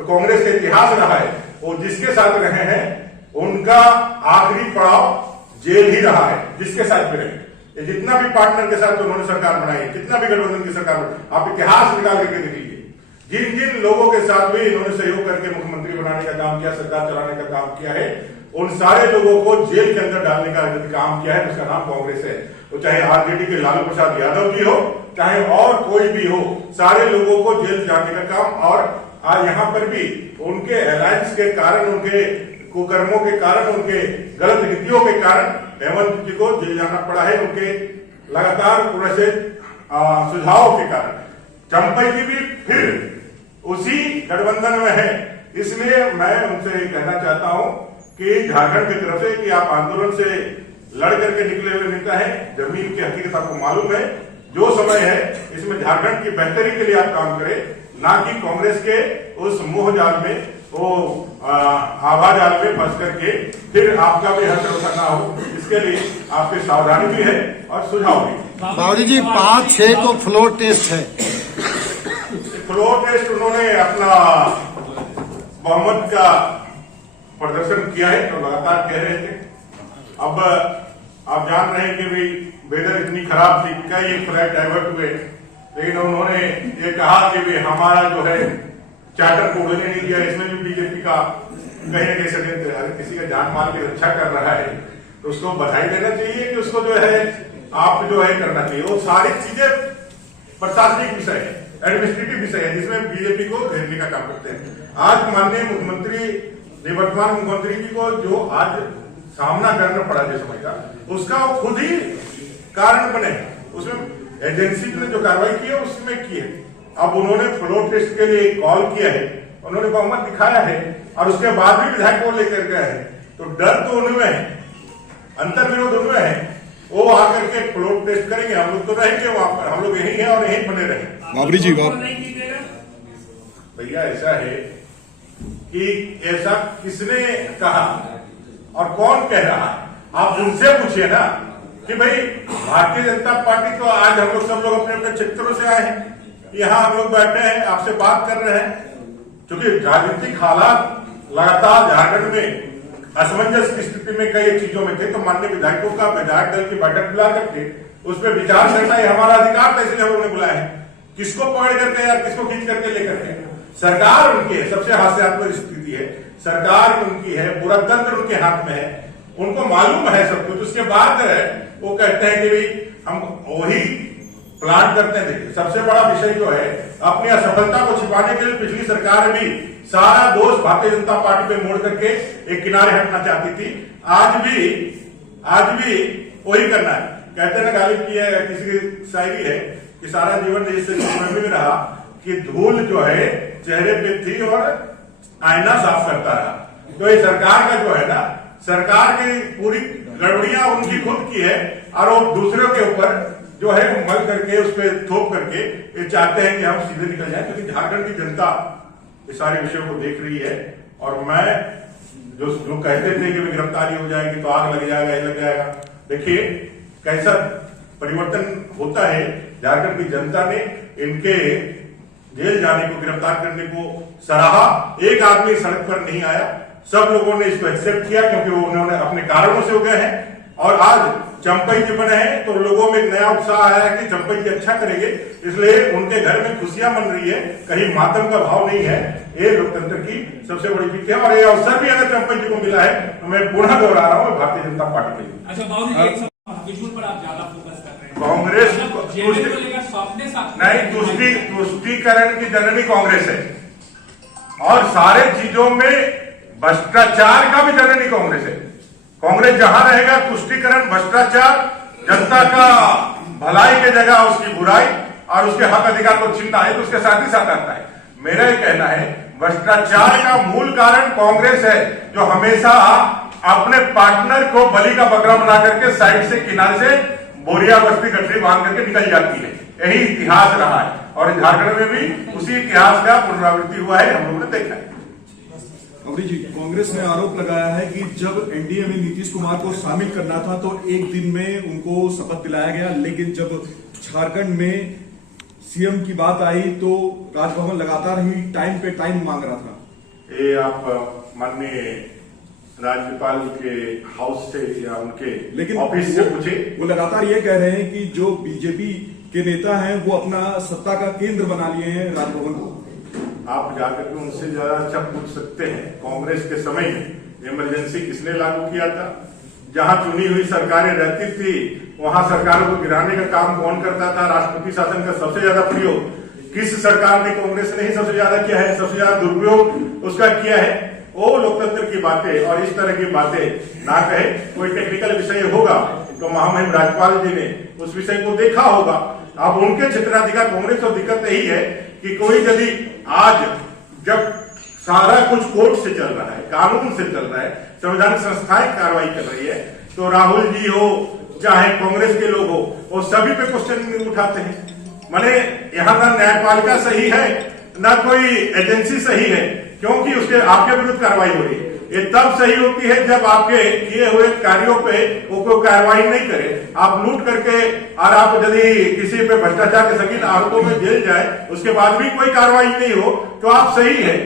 तो कांग्रेस का इतिहास रहा है, वो जिसके साथ रहे हैं उनका आखिरी पड़ाव जेल ही रहा है, जिसके साथ भी रहे। ये जितना भी पार्टनर के साथ उन्होंने सरकार बनाई, जितना भी गठबंधन की सरकार बनाई, आप इतिहास निकाल करके देखिए, जिन जिन लोगों के साथ भी इन्होंने सहयोग करके मुख्यमंत्री बनाने का काम किया, सरकार चलाने का काम किया है, उन सारे लोगों को जेल के अंदर डालने का काम किया है, उसका नाम कांग्रेस है। तो चाहे आरजेडी के लालू प्रसाद यादव जी हो, चाहे और कोई भी हो, सारे लोगों को जेल जाने का काम। और आज यहाँ पर भी उनके अलायंस के कारण, उनके कुकर्मों के कारण, उनके गलत नीतियों के कारण हेमंत जी को जेल जाना पड़ा है, उनके लगातार ऐसे सुझावों के कारण। चंपई जी भी फिर उसी गठबंधन में है, इसलिए मैं उनसे कहना चाहता हूं कि झारखंड की तरफ से कि आप आंदोलन से लड़ करके निकले हुए नेता है, जमीन की हकीकत आपको मालूम है, जो समय है इसमें झारखंड की बेहतरी के लिए आप काम करें, ना कि कांग्रेस के उस मोह जाल में, वो आभा जाल में फंस करके फिर आपका भी हक रोका ना हो, इसके लिए आपकी सावधानी भी है और सुझाव भी। बावड़ी जी 5-6 को फ्लोर टेस्ट है, फ्लोर टेस्ट उन्होंने अपना बहुमत का प्रदर्शन किया है, तो लगातार कह रहे थे। अब आप जान रहे हैं कि भाई वेदर इतनी खराब थी, कई फ्लाइट डाइवर्ट हुए, लेकिन उन्होंने ये कहा कि भाई हमारा जो है चार्टर को उड़ने नहीं दिया, इसमें भी बीजेपी का कहीं न कहीं षड्यंत्र है। किसी का जान माल की रक्षा कर रहा है तो उसको बधाई देना चाहिए कि उसको जो है आप जो है करना चाहिए। वो सारी चीजें प्रशासनिक विषय है, एडमिनिस्ट्रेटिव विषय है, जिसमें बीजेपी को घेरने का काम करते हैं। आज माननीय मुख्यमंत्री, निवर्तमान मुख्यमंत्री जी को जो आज सामना करना पड़ा जिस समय का, उसका वो खुद ही कारण बने। उसमें एजेंसी ने जो कार्रवाई की है उसमें की है। अब उन्होंने फ्लोर टेस्ट के लिए कॉल किया है, उन्होंने बहुमत दिखाया है और उसके बाद भी विधायक को लेकर गए हैं, तो डर तो उनमें है, अंतर विरोध उनमें है। वो आकर के फ्लोर टेस्ट करेंगे, हम लोग तो रहेंगे वहां पर, हम लोग यही है और यही बने रहे। बाबरी जी भैया ऐसा है कि ऐसा किसने कहा और कौन कह रहा है, आप उनसे पूछिए ना कि भाई भारतीय जनता पार्टी तो आज हम लोग सब लोग अपने अपने क्षेत्रों से आए हैं, यहाँ हम लोग बैठे हैं, आपसे बात कर रहे हैं, क्योंकि राजनीतिक हालात लगातार झारखंड में असमंजस की स्थिति में कई चीजों में थे, तो माननीय विधायकों का विधायक दल की बैठक बुला करके उस पर विचार करना ये हमारा अधिकार था, इसलिए हम लोगों ने बुलाया है। किसको पकड़ करके या किसको खींच करके लेकर के, सरकार उनकी है, सबसे हास्यास्पद स्थिति है, सरकार उनकी है, पूरा तंत्र उनके हाथ में है, उनको मालूम है सब कुछ। उसके बाद वो कहते हैं कि भाई हम वही प्लान करते हैं। देखिए सबसे बड़ा विषय जो है, अपनी असफलता को छिपाने के लिए पिछली सरकार भी सारा दोष भारतीय जनता पार्टी पे मोड़ करके एक किनारे हटना चाहती थी। आज भी वही करना है। कहते ना गालिब की है, किसी की शायरी है कि सारा जीवन जैसे में रहा कि धूल जो है चेहरे पे थी और आईना साफ करता रहा। तो ये सरकार का जो है ना, सरकार की पूरी गड़बड़ियां उनकी खुद की है और वो दूसरों के ऊपर जो है मल करके उस पर थोप करके ये चाहते हैं कि हम सीधे निकल जाए, क्योंकि झारखंड की जनता ये सारे विषयों को देख रही है। और मैं जो कहते थे कि गिरफ्तारी हो जाएगी तो आग लग जाएगा, ये लग जाएगा, देखिए कैसा परिवर्तन होता है। झारखंड की जनता ने इनके जेल जाने को, गिरफ्तार करने को सराहा। एक आदमी सड़क पर नहीं आया, सब लोगों ने इसको एक्सेप्ट किया क्योंकि वो उन्होंने अपने कारणों से हो गए हैं। और आज चंपई जी बने हैं तो लोगों में एक नया उत्साह आया है कि चंपई जी अच्छा करेंगे, इसलिए उनके घर में खुशियां मन रही है, कहीं मातम का भाव नहीं है। ये लोकतंत्र की सबसे बड़ी जीत है और ये अवसर भी अगर चंपई जी को मिला है तो मैं पुनः दोहरा रहा हूँ भारतीय जनता पार्टी के लिए। अच्छा पर आप ज्यादा फोकस कर रहे हैं, कांग्रेस नहीं, तुष्टीकरण की जननी कांग्रेस है और सारे चीजों में भ्रष्टाचार का भी जननी कांग्रेस है। कांग्रेस जहां रहेगा तुष्टीकरण, भ्रष्टाचार, जनता का भलाई के जगह उसकी बुराई और उसके हक अधिकार को छीनना है तो उसके साथ ही साथ आता है। मेरा ये कहना है भ्रष्टाचार का मूल कारण कांग्रेस है, जो हमेशा अपने पार्टनर को बलि का बकरा बना करके साइड से किनारे से बोरिया बस्ती गठरी बांध करके निकल जाती है। यही इतिहास रहा है और झारखंड में भी उसी इतिहास का पुनरावृत्ति हुआ है, हम लोगों ने देखा है। अवरी जी, कांग्रेस ने आरोप लगाया है कि जब एनडीए में नीतीश कुमार को शामिल करना था तो एक दिन में उनको शपथ दिलाया गया, लेकिन जब झारखंड में सीएम की बात आई तो राजभवन लगातार ही टाइम पे टाइम मांग रहा था। ये आप माननीय राज्यपाल के हाउस से या उनके लेकिन ऑफिस से पूछे। वो लगातार ये कह रहे हैं कि जो बीजेपी के नेता हैं वो अपना सत्ता का केंद्र बना लिए हैं राजभवन को। आप जाकर के उनसे ज्यादा अच्छा पूछ सकते हैं, कांग्रेस के समय में इमरजेंसी किसने लागू किया था? जहां चुनी हुई सरकारें रहती थी वहां सरकारों को गिराने का काम कौन करता था? राष्ट्रपति शासन का सबसे ज्यादा प्रयोग किस सरकार ने? कांग्रेस ने ही सबसे ज्यादा किया है, सबसे ज्यादा दुरुपयोग उसका किया है। वो लोकतंत्र की बातें और इस तरह की बातें ना कहे। कोई टेक्निकल विषय होगा तो महामहिम राज्यपाल जी ने उस विषय को देखा होगा। अब उनके क्षेत्राधिकार कांग्रेस को दिक्कत यही है कि कोई यदि आज जब सारा कुछ कोर्ट से चल रहा है, कानून से चल रहा है, संवैधानिक संस्थाएं कार्रवाई कर रही है, तो राहुल जी हो चाहे कांग्रेस के लोग हो वो सभी पे क्वेश्चन उठाते हैं। माने यहाँ ना न्यायपालिका सही है ना कोई एजेंसी सही है, क्योंकि उसके आपके विरुद्ध कार्रवाई हो रही है। ये तब सही होती है जब आपके किए हुए कार्यों पे वो कोई कार्रवाई नहीं करे। आप लूट करके और आप यदि किसी पे भ्रष्टाचार के संगीन आरोपों में जेल जाए उसके बाद भी कोई कार्रवाई नहीं हो तो आप सही है।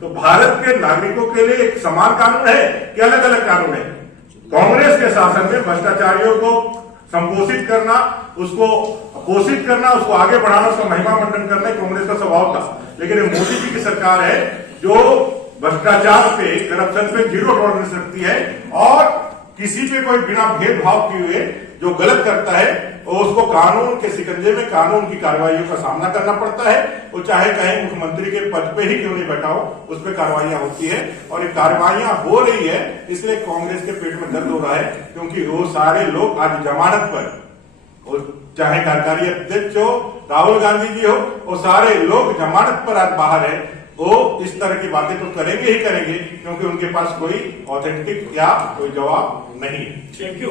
तो भारत के नागरिकों के लिए एक समान कानून है कि अलग अलग कानून है? कांग्रेस के शासन में भ्रष्टाचारियों को संपोषित करना, उसको पोषित करना, उसको आगे बढ़ाना, उसका महिमा मंडन करना कांग्रेस का स्वभाव था। लेकिन मोदी जी की सरकार है जो भ्रष्टाचार पे, करप्शन पे जीरो टॉलरेंस रखती है और किसी पे कोई बिना भेदभाव किए हुए जो गलत करता है और उसको कानून के शिकंजे में कानून की कार्रवाइयों का सामना करना पड़ता है। वो चाहे कहीं मुख्यमंत्री के पद पे ही क्यों नहीं बैठा हो, उस पर कार्रवाइयां होती है और ये कार्रवाइयां हो रही है। इसलिए कांग्रेस के पेट में दर्द हो रहा है क्योंकि वो सारे लोग आज जमानत पर, चाहे कार्यकारी अध्यक्ष हो, राहुल गांधी जी हो, वो सारे लोग जमानत पर आज बाहर है। वो इस तरह की बातें तो करेंगे ही करेंगे क्योंकि उनके पास कोई ऑथेंटिक या कोई जवाब नहीं है। Thank you.